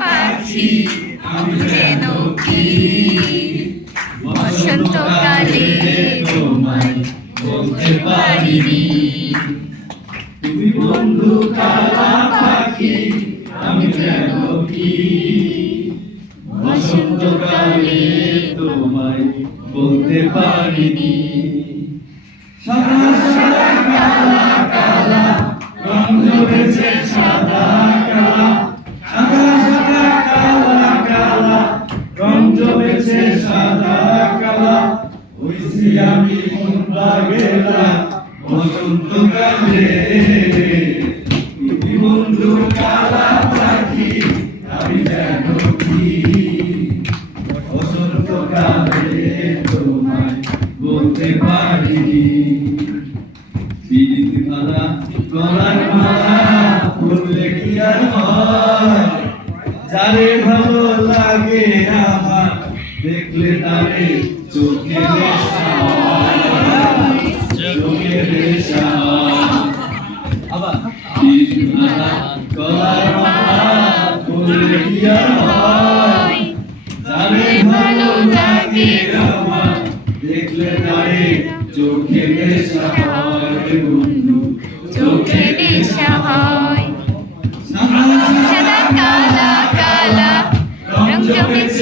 পাখি যেন কি? বসন্তকালে তোমায় বলতে পারিনি। তুমি বন্ধু কালা পাখি আমি যেন কি? বসন্তকালে তোমায় বলতে পারিনি। সাদা সাদা জমেছে সাদা কালা। হইছি আমি কোনটা গেলা বসন্তকালে তুমি বন্ধু কালা পাখি, আমি যেন কি? বসন্তকালে তোমায় বলতে পারিনি পিরিত মালা গলার মালা পড়লে কি আর হয়? যারে ভালো লাগে আমার চোখে চোখে ভালো লাগে আমার দেখলে তারে চোখে নেশা কালা কালা রং জমেছে